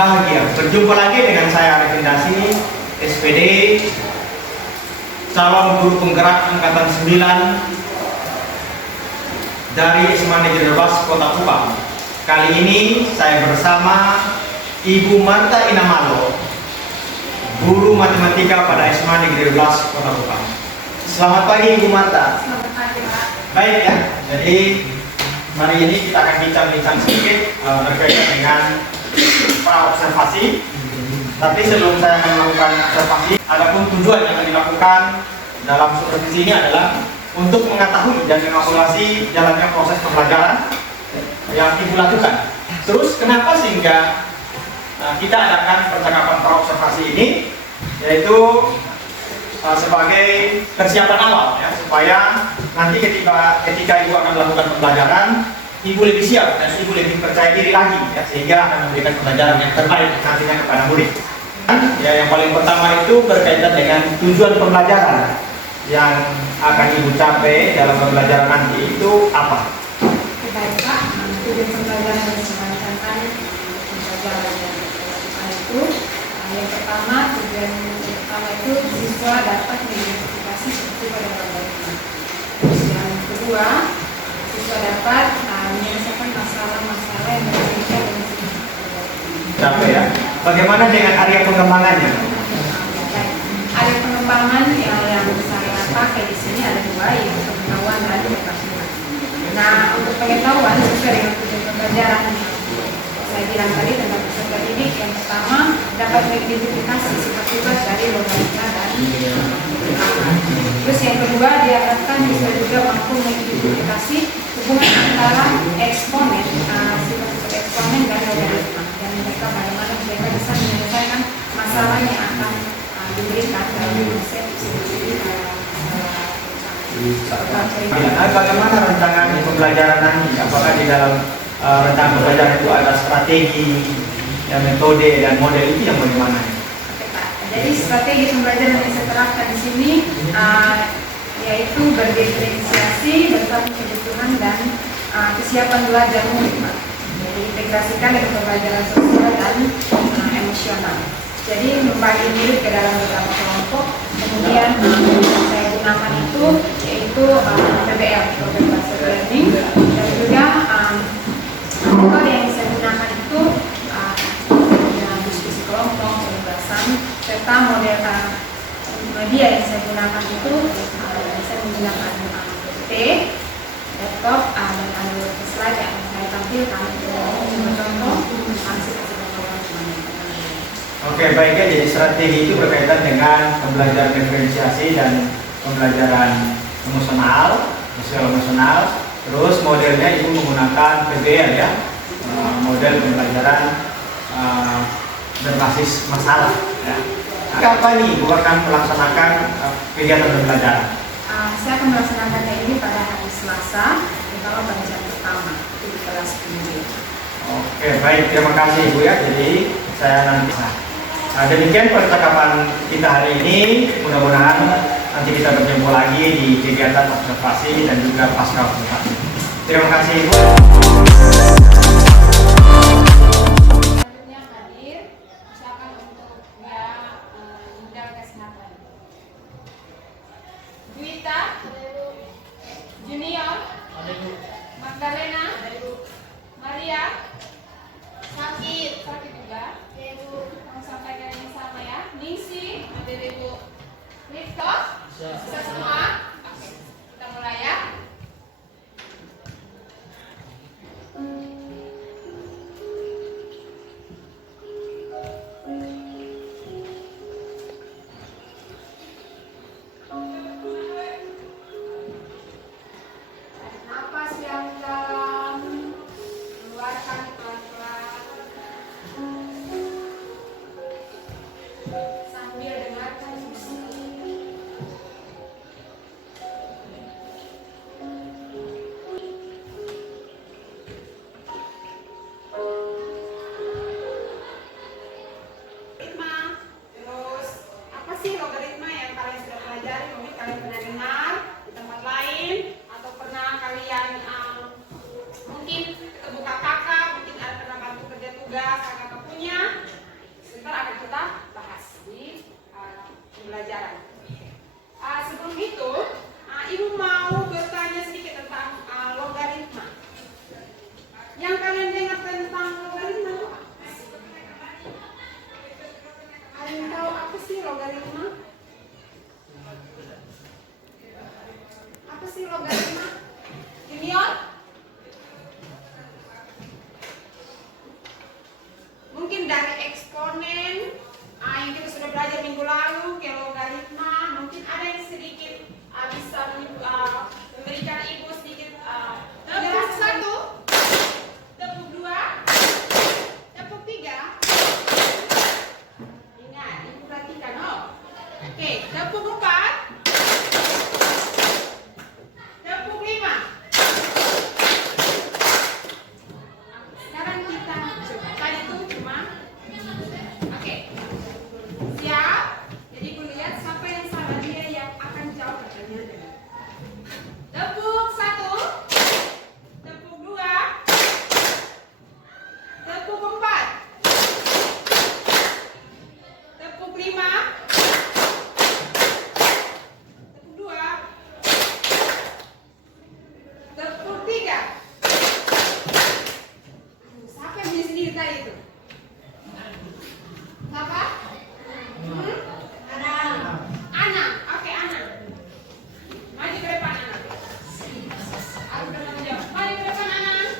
bahagia. Berjumpa lagi dengan saya Arifin Dasi, SPD, calon guru penggerak angkatan 9 dari SMA Negeri 12 Kota Kupang. Kali ini saya bersama Ibu Marta Inamalo, guru matematika pada SMA Negeri 12 Kota Kupang. Selamat pagi Ibu Marta. Selamat pagi Pak. Baik ya, jadi hari ini kita akan bincang-bincang sedikit berkaitan dengan praobservasi. Tapi sebelum saya melakukan observasi, adapun tujuan yang akan dilakukan dalam supervisi ini adalah untuk mengetahui dan mengevaluasi jalannya proses pembelajaran yang Ibu lakukan. Terus kenapa sehingga kita adakan percakapan praobservasi ini, yaitu sebagai persiapan awal ya, supaya nanti ketika Ibu akan melakukan pembelajaran, Ibu lebih siap dan Ibu lebih percaya diri lagi ya, sehingga akan memberikan pembelajaran yang terbaik nantinya kepada murid. Ya, yang paling pertama itu berkaitan dengan tujuan pembelajaran yang akan Ibu capai dalam pembelajaran nanti itu apa? Baik Pak, tujuan pembelajaran yang disampaikan pembelajaran yang dilakukan itu yang pertama, tujuan pertama itu siswa dapat mengidentifikasi seperti pada gambar ini. Terus yang kedua, siswa dapat menyelesaikan masalah-masalah yang berkaitan dengan Capai ya. Bagaimana dengan area pengembangannya? area pengembangan yang saya pakai di sini ada dua, yaitu pengetahuan dan pengetahuan. Nah, untuk pengetahuan sesuai dengan tujuan pembelajaran saya bilang tadi tentang peserta didik, yang pertama dapat mengidentifikasi sifat-sifat dari logaritma dan terus yang kedua diharapkan bisa juga mampu mengidentifikasi hubungan antara eksponen, sifat-sifat eksponen dan logaritma, dan mereka bagaimana mereka bisa menyelesaikan masalah yang akan diberikan dalam konsep Bagaimana rancangan pembelajaran nanti? Apakah di dalam rancangan pembelajaran itu ada strategi, ya, metode dan model itu yang bagaimana? Jadi strategi pembelajaran yang saya terapkan di sini yaitu berdiferensiasi berdasarkan kebutuhan dan kesiapan belajar murid, Pak. Jadi integrasikan dengan pembelajaran sosial dan emosional. Jadi membagi murid ke dalam beberapa kelompok. Kemudian yang saya gunakan itu yaitu PBL, Program Based Learning, dan juga metode yang saya gunakan itu diskusi kelompok, penugasan, serta model media yang saya gunakan itu saya menggunakan PPT, laptop, dan ada slide yang saya tampilkan untuk contoh Oke, baik ya. Jadi strategi itu berkaitan dengan pembelajaran diferensiasi dan pembelajaran emosional, sosial emosional. Terus modelnya itu menggunakan PBL ya, model pembelajaran berbasis masalah. Ya. Apa nih Ibu akan melaksanakan kegiatan pembelajaran? Saya akan melaksanakannya ini pada hari Selasa, terutama pada jam pertama di kelas 10. Oke, baik, terima kasih Ibu ya. Jadi saya nanti. Demikian percakapan kita hari ini. Mudah-mudahan nanti kita berjumpa lagi di kegiatan observasi dan juga pasca observasi. Terima kasih Ibu. Selanjutnya hadir, silakan untuk bidang kesehatan. Juwita, Junior, Magdalena, Maria, sakit juga. Kamu sampaikan yang sama ya. Ningsi, ada Ibu Rifto, bisa semua? Oke, kita mulai ya. Tarik nafas yang dalam, keluarkan pelan-pelan. Sambil dengarkan musik. Sebelum itu, Ibu mau bertanya sedikit tentang logaritma. Yang kalian dengar tentang logaritma apa? Ada yang tahu apa sih logaritma? Apa sih logaritma? Junior? Mungkin dari eksponen yang kita sudah belajar minggu lalu ke logaritma, mungkin ada yang sedikit bisa memberikan ibu sedikit tepuk 1, tepuk 2, tepuk 3. Ingat, ibu perhatikan. Oke, tepuk 4, tepuk 5. Sekarang kita coba. Tadi itu cuma oke. Siap? Jadi kulihat siapa yang salah, dia yang akan jawab pertanyaan. Tepuk 1, tepuk 2, tepuk 4, tepuk 5, tepuk 2, tepuk 3. Siapa yang punya sendiri tadi itu? Apa? Anang. Oke, Anang. Maju ke depan, Anang. Harus bertanggung jawab. Maju ke depan, Anang.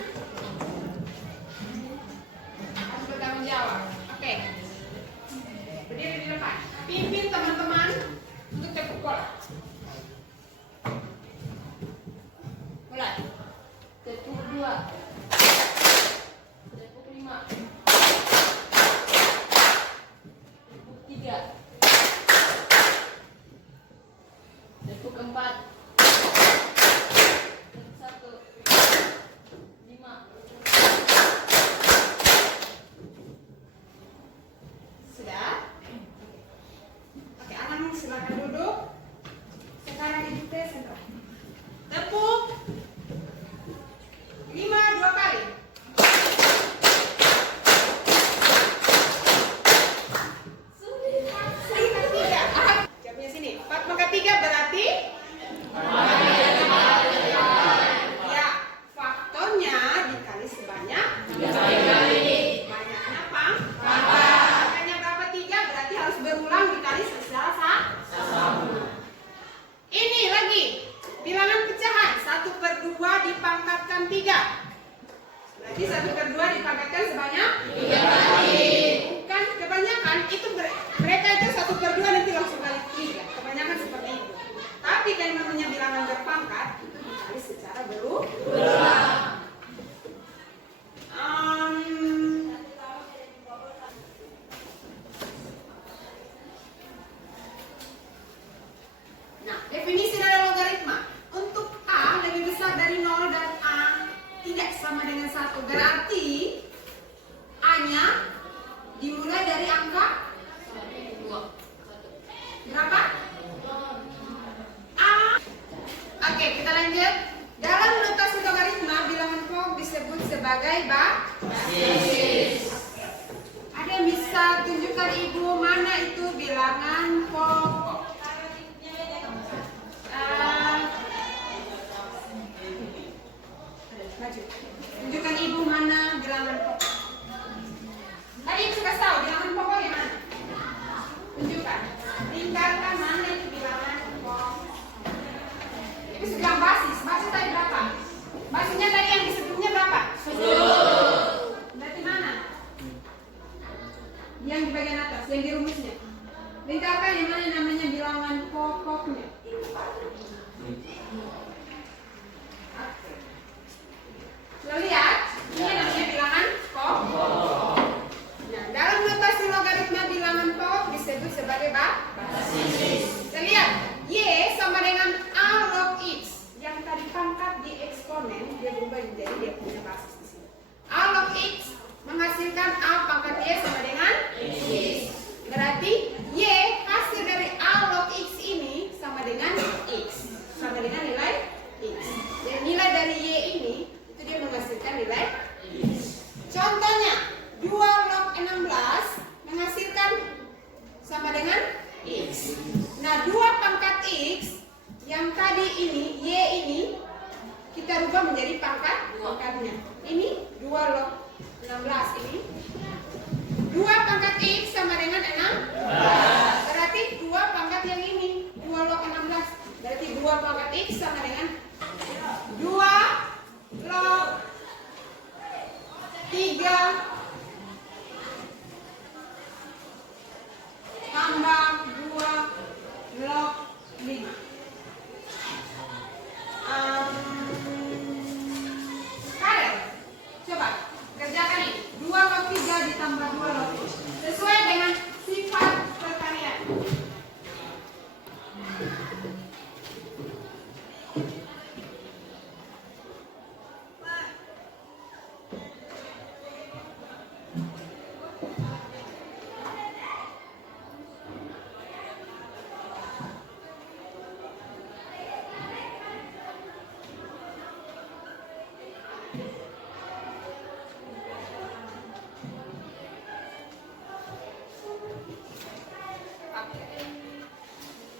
Harus bertanggung jawab. Oke. Berdiri di depan. Pimpin teman-teman untuk tepuk bola. Mulai. Tepuk 2. Tepuk 5. Tepuk 3. Tepuk 4. Tepuk 1. 5. Sudah? Oke, Anang silakan duduk. Sekarang ibu tes sentuh. Tepuk 5 2 kali. Sudah. 4 jawabnya sini. 4 maka 3 berarti ya, faktornya dikali sebanyak 3 kali. Banyaknya apa? Makanya berapa 3 berarti harus berulang dikali secara sama. Ini lagi bilangan pecahan 1/2 dipangkatkan 3. Berarti 1/2 dipangkatkan sebanyak 3 kali. Bukan kebanyakan itu mereka itu 1/2 nanti langsung kali 3. Kebanyakan seperti itu. Tapi kan namanya bilangan berpangkat itu dikali secara berulang. Nah, definisi dari logaritma. Untuk A lebih besar dari 0 dan A tidak sama dengan 1. Berarti A-nya dimulai dari angka 2. Berapa? A. Oke, kita lanjut. Dalam notasi logaritma, bilangan pokok disebut sebagai basis. Ada yang bisa tunjukkan ibu mana itu bilangan pokok? Maju. Tunjukkan ibu mana bilangan pokok. Tadi ibu kasih tahu bilangan pokoknya mana? Tunjukkan. Tinggalkan mana itu bilangan pokok. Ibu sudah bilang basis. Basis tadi berapa? Basisnya tadi yang di sebelumnya berapa? 10. Berarti mana? Yang di bagian atas, yang di rumusnya. Tinggalkan yang mana yang namanya X sama dengan 2 log 3 tambah 2 log 5. Karel, coba kerjakan ini. 2 log 3 ditambah 2 log 5 sesuai dengan sifat perkalian.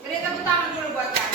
Beri tepuk tangan dulu buat Kak.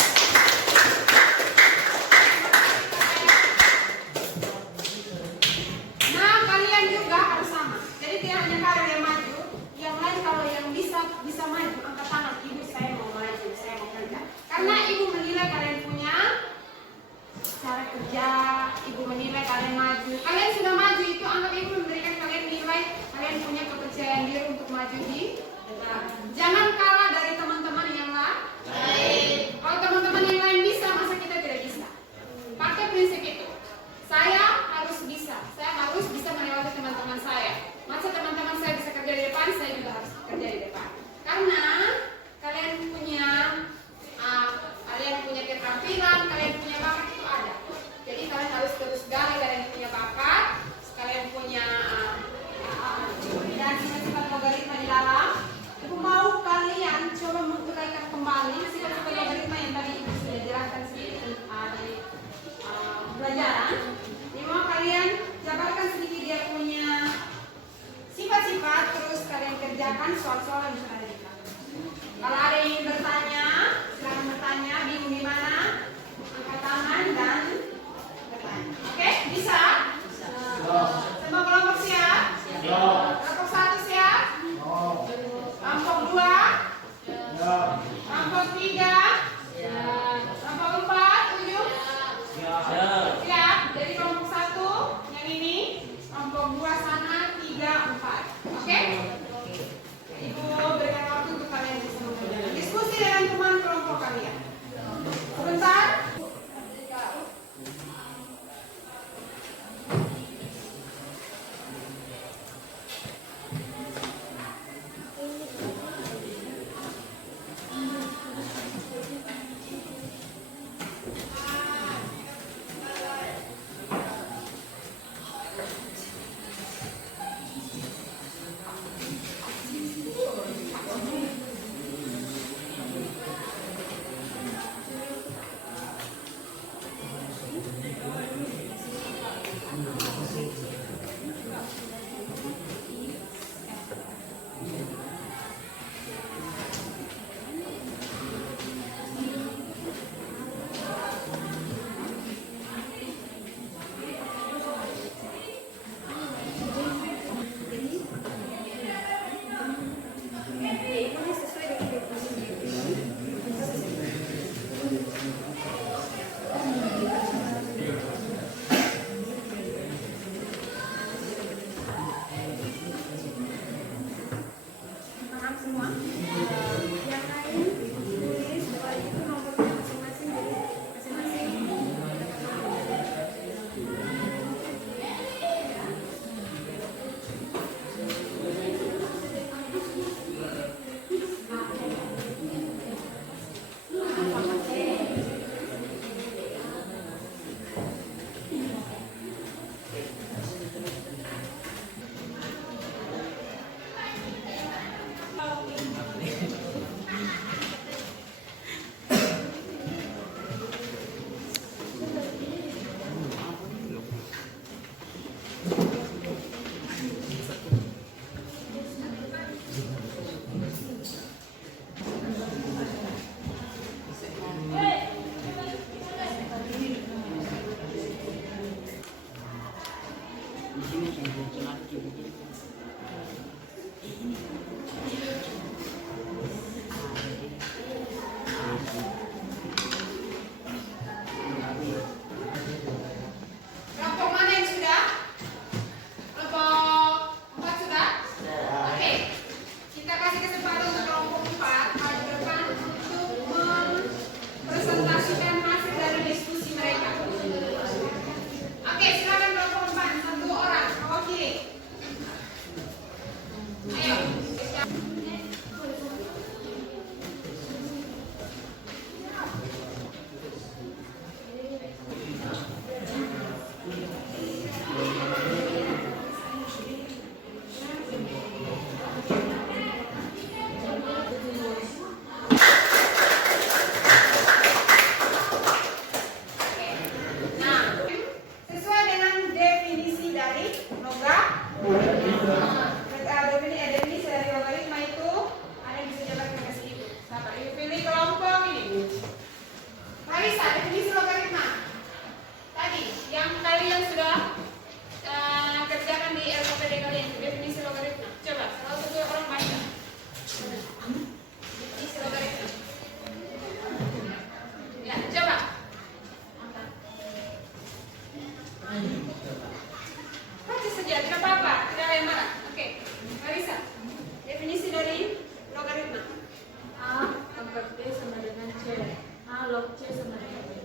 A log C sama dengan B.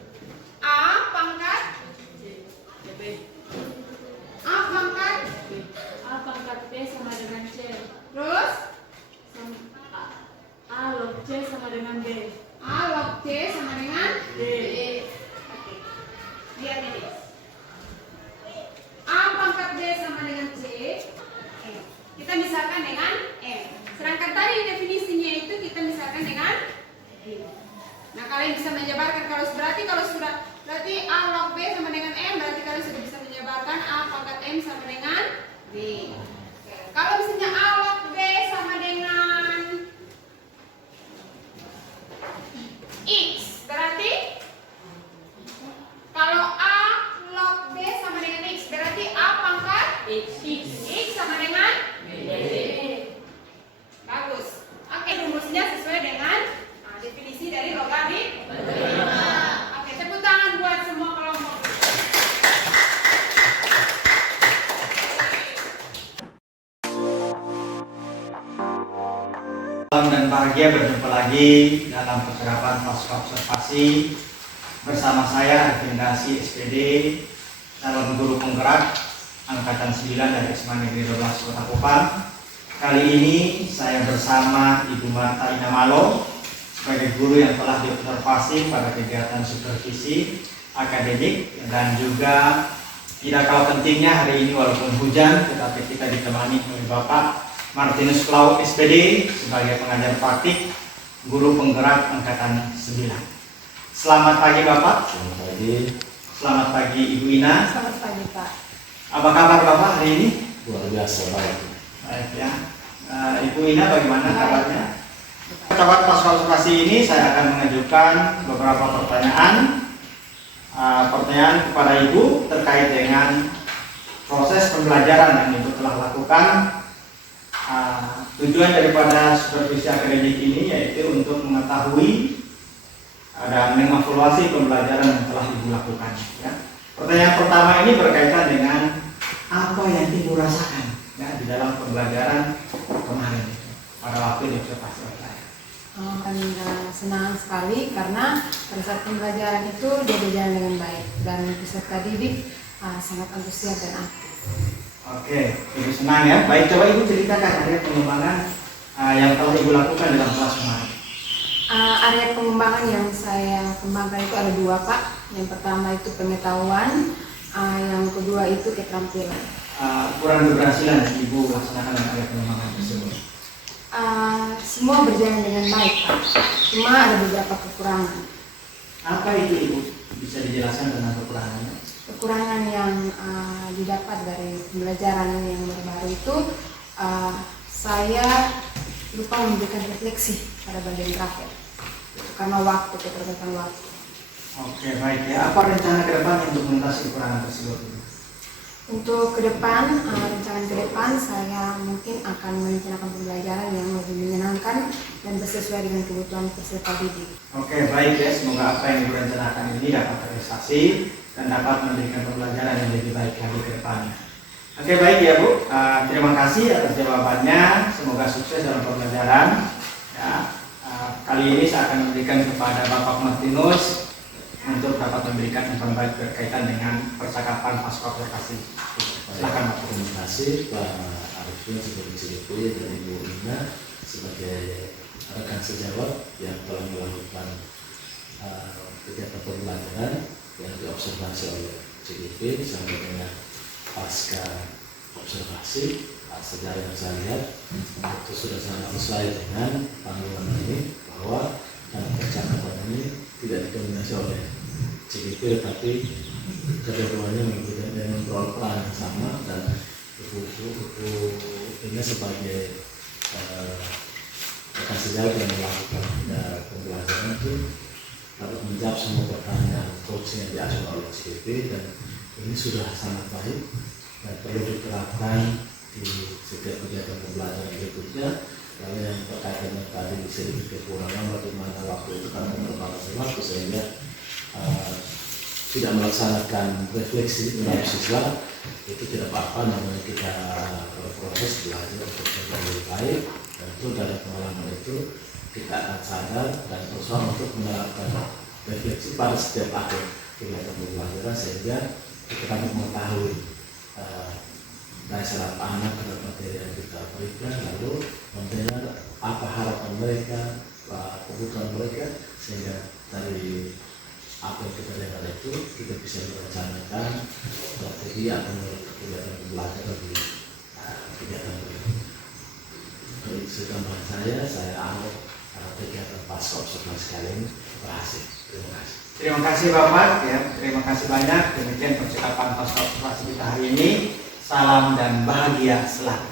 A pangkat B. A pangkat A pangkat B sama dengan C. terus A log C sama dengan B. A log C sama dengan D. Oke. Lihat ini. A pangkat B sama dengan C. Kita misalkan dengan M. Sedangkan tadi definisinya itu kita misalkan dengan D. Nah, kalian bisa menjabarkan berarti A log B sama dengan M, berarti kalian sudah bisa menjabarkan A pangkat M sama dengan B. Oke. Kalau misalnya A log B sama dengan X, berarti kalau A log B sama dengan X, berarti A pangkat X sama dengan B. Bagus. Oke, rumusnya sesuai dengan definisi dari logarit. Oke, tepuk tangan buat semua kelompok. Salam dan bahagia berjumpa lagi dalam percakapan pasca observasi bersama saya rekomendasi SPD calon guru penggerak angkatan 9 dari SMA Negeri 12 Kota Kupang. Kali ini saya bersama Ibu Marta Inamalo sebagai guru yang telah diobservasi pada kegiatan supervisi akademik, dan juga tidak kalah pentingnya hari ini walaupun hujan tetapi kita ditemani oleh Bapak Martinus Klau SPD sebagai pengajar praktik guru penggerak angkatan 9. Selamat pagi Bapak. Selamat pagi. Selamat pagi Ibu Ina. Selamat pagi, Pak. Apa kabar Bapak hari ini? Luar biasa baik. Baik ya. Ibu Ina bagaimana kabarnya? Percakapan pasca observasi ini saya akan mengajukan beberapa pertanyaan. Pertanyaan kepada Ibu terkait dengan proses pembelajaran yang Ibu telah lakukan. Tujuan daripada supervisi akademik ini yaitu untuk mengetahui dan mengevaluasi pembelajaran yang telah Ibu lakukan. Ya. Pertanyaan pertama ini berkaitan dengan apa yang Ibu rasakan ya, di dalam pembelajaran kemarin pada waktu diobservasi oleh saya. Senang sekali karena pada saat pembelajaran itu dia berjalan dengan baik dan peserta didik sangat antusias dan aktif. Oke, Ibu senang ya. Baik, coba Ibu ceritakan area pengembangan yang telah Ibu lakukan dalam kelas kemarin. Area pengembangan yang saya kembangkan itu ada dua, Pak. Yang pertama itu pengetahuan, yang kedua itu keterampilan. Kurang keberhasilan Ibu laksanakan dalam area pengembangan tersebut. Semua berjalan dengan baik, Pak. Cuma ada beberapa kekurangan. Apa itu Ibu? Bisa dijelaskan tentang kekurangannya? Kekurangan yang didapat dari pembelajaran yang baru itu, saya lupa memberikan refleksi pada bagian terakhir karena keterbatasan waktu. Oke, baik ya. Apa rencana ke depan untuk mengatasi kekurangan tersebut? Untuk ke depan, rencana ke depan saya mungkin akan merencanakan pembelajaran yang lebih menyenangkan dan sesuai dengan kebutuhan peserta didik. Oke, baik ya. Semoga apa yang Ibu rencanakan ini dapat terrealisasi dan dapat memberikan pembelajaran yang lebih baik lagi ke depannya. Oke, baik ya Bu. Terima kasih atas jawabannya. Semoga sukses dalam pembelajaran. Ya, kali ini saya akan memberikan kepada Bapak Martinus untuk dapat memberikan informasi baik berkaitan dengan percakapan pasca observasi. Silakan Pak. Terima kasih Pak Arifin sebagai CDP dan Ibu Ina sebagai rekan sejawat yang telah melakukan kegiatan pembelajaran yang diobservasi oleh CDP sampai dengan pasca observasi. Sejauh yang saya lihat itu sudah sangat sesuai dengan panggilan ini, bahwa dalam percakapan ini tidak didominasi oleh CDP, tetapi kedua-duanya memperoleh peran yang sama, dan Ibu ini sebagai rekan sejawat yang melakukan pembelajaran itu dapat menjawab semua pertanyaan coaching yang diajukan oleh CDP, dan ini sudah sangat baik dan perlu diterapkan di setiap kegiatan pembelajaran berikutnya. Lalu yang berkaitan dengan tadi sedikit kekurangan bagaimana waktu itu karena keterbatasan waktu sehingga tidak melaksanakan refleksi dengan siswa, itu tidak apa-apa, namanya kita berproses belajar untuk menjadi lebih baik, dan itu dari pengalaman itu kita akan sadar dan berusaha untuk menerapkan refleksi pada setiap akhir kegiatan pembelajaran sehingga kita mengetahui dasar anak terhadap materi yang kita berikan, lalu mendengar apa harapan mereka, kebutuhan mereka, sehingga dari apa yang kita dengar itu kita bisa merencanakan strategi atau kegiatan pembelajaran di kegiatan berikutnya. Itu tambahan saya anggap kegiatan pasca observasi kali ini berhasil. Terima kasih. Terima kasih Bapak ya, terima kasih banyak. Demikian percakapan pasca observasi kita hari ini. Salam dan bahagia selalu.